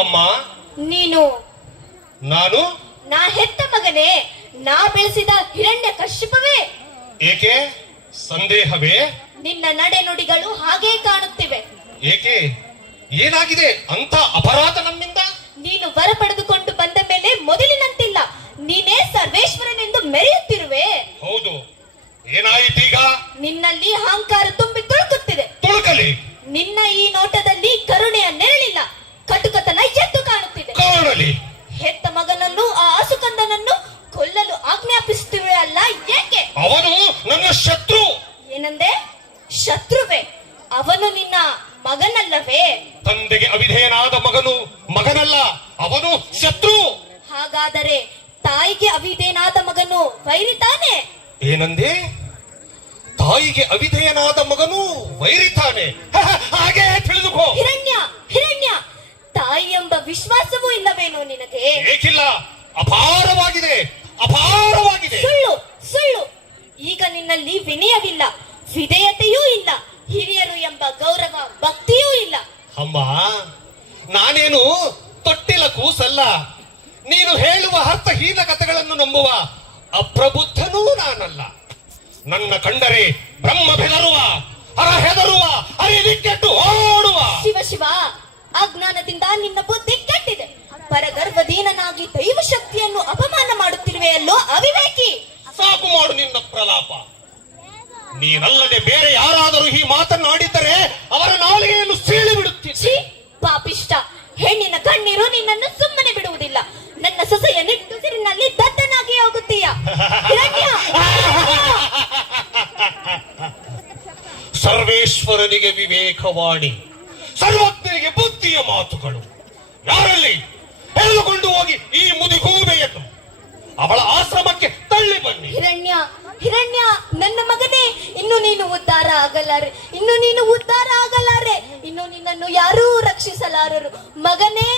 ಅಮ್ಮ, ನೀನು ನಾನು ನಾ ಹೆತ್ತ ಮಗನೇ, ನಾ ಬೆಳೆಸಿದ ಹಿರಣ್ಯ ಕಶ್ಯಪವೇ? ಏಕೆ ಸಂದೇಹವೇ? ನಿನ್ನ ನಡೆ ನುಡಿಗಳು ಹಾಗೇ ಕಾಣುತ್ತಿವೆ. ಏಕೆ ಏನಾಗಿದೆ ಅಂತ ಅಪರಾಧ ನಮ್ಮಿಂದ? ನೀನು ವರ ಪಡೆದುಕೊಂಡು ಬಂದ ಮೇಲೆ ಮೊದಲಿನಂತಿಲ್ಲ, ನೀನೇ ಸರ್ವೇಶ್ವರನೆಂದು ಮೆರೆಯುತ್ತಿರುವೆ. ಹೌದು, ಏನಾಯಿತೀಗ? ನಿನ್ನಲ್ಲಿ ಅಹಂಕಾರ ತುಂಬಿ ತುಳುಕುತ್ತಿದೆ. ತುಳುಕಲಿ. ನಿನ್ನ ಈ ನೋಟದಲ್ಲಿ ಕರುಣೆಯ ನೆರಳಿಲ್ಲ, ಕಟುಕತನ ಎದ್ದು ಕಾಣುತ್ತಿದೆ. ಕಾಣಲಿ. ಹೆತ್ತ ಮಗನನ್ನು, ಆ ಹಸುಕಂದನನ್ನು ಕೊಲ್ಲಲು ಆಜ್ಞಾಪಿಸುತ್ತಿರುವೆ ಅಲ್ಲ, ಏಕೆ? ಅವನು ನನ್ನ ಶತ್ರು. ಏನಂದೆ? ಶತ್ರುವೆ? ಅವನು ನಿನ್ನ ಮಗನಲ್ಲವೇ? ತಂದೆಗೆ ಅವಿಧೇಯನಾದ ಮಗನಲ್ಲ, ಅವನು ಶತ್ರು. ಹಾಗಾದರೆ ತಾಯಿಗೆ ಅವಿಧೇಯನಾದ ಮಗನು ವೈರಿ ತಾನೆ? ಏನಂದೆ? ತಾಯಿಗೆ ಅವಿಧೇಯನಾದ ಮಗನು ವೈರಿತಾನೆ? ಹಾಗೆ ತಿಳಿದುಕೋ. ಹಿರಣ್ಯ, ತಾಯಿ ಎಂಬ ವಿಶ್ವಾಸವೂ ಇಲ್ಲವೇನೋ ನಿನಗೆ? ಏಕಿಲ್ಲ, ಅಪಾರವಾಗಿದೆ. ಸುಳ್ಳು. ಈಗ ನಿನ್ನಲ್ಲಿ ವಿನಯವಿಲ್ಲ, ವಿಧೇಯತೆಯೂ ಇಲ್ಲ, ಹಿರಿಯರು ಎಂಬ ಗೌರವ ಭಕ್ತಿಯೂ ಇಲ್ಲ. ಅಮ್ಮ, ನಾನೇನು ತೊಟ್ಟಿಲ ಕೂಸಲ್ಲ. ನೀನು ಹೇಳುವ ಅರ್ಥಹೀನ ಕಥೆಗಳನ್ನು ನಂಬುವ ಅಪ್ರಬುದ್ಧನೂ ನಾನಲ್ಲ. ನನ್ನ ಕಂಡರೆ ಬ್ರಹ್ಮ ಬೆದರುವ, ಹರ ಹೆದರುವ, ಅರಿದಿಕ್ಕೆಟ್ಟು ಓಡುವ. ಶಿವ, ಅಜ್ಞಾನದಿಂದ ನಿನ್ನ ಬುದ್ಧಿ ಕೆಟ್ಟಿದೆ. ಪರಗರ್ವದೀನನಾಗಿ ದೈವ ಶಕ್ತಿಯನ್ನು ಅಪಮಾನ ಮಾಡುತ್ತಿರುವೆಯಲ್ಲೋ ಅವಿವೇಕಿ. ಸಾಕು ಮಾಡು ನಿನ್ನ ಪ್ರಲಾಪ. ನೀನಲ್ಲದೆ ಬೇರೆ ಯಾರಾದರೂ ಈ ಮಾತನ್ನಾಡಿದ್ದರೆ ಅವರ ನಾಲಿಗೆಯನ್ನು ಸೀಳಿ ಬಿಡುತ್ತೀರಿ. ಪಾಪಿಷ್ಟ, ಹೆಣ್ಣಿನ ಕಣ್ಣೀರು ನಿನ್ನನ್ನು ಸುಮ್ಮನೆ ಬಿಡುವುದಿಲ್ಲ. ನನ್ನ ಸೊಸೆಯ ನಿಟ್ಟುಸಿರಿನಲ್ಲಿ ದತ್ತನಾಗಿ ಹೋಗುತ್ತೀಯ. ಸರ್ವೇಶ್ವರನಿಗೆ ವಿವೇಕವಾಣಿ, ಸರ್ವಜ್ಞನಿಗೆ ಬುದ್ಧಿಯ ಮಾತುಗಳು. ಯಾರಲ್ಲಿ ಎಳೆದುಕೊಂಡು ಹೋಗಿ ಈ ಮುದಿಗೂಬೆಯನ್ನು ಅವಳ ಆಶ್ರಮಕ್ಕೆ ತಳ್ಳಿ ಬನ್ನಿ. ಹಿರಣ್ಯ, ನನ್ನ ಮಗನೇ, ಇನ್ನು ನೀನು ಉದ್ಧಾರ ಆಗಲಾರೆ. ಇನ್ನು ನಿನ್ನನ್ನು ಯಾರೂ ರಕ್ಷಿಸಲಾರರು. ಮಗನೇ,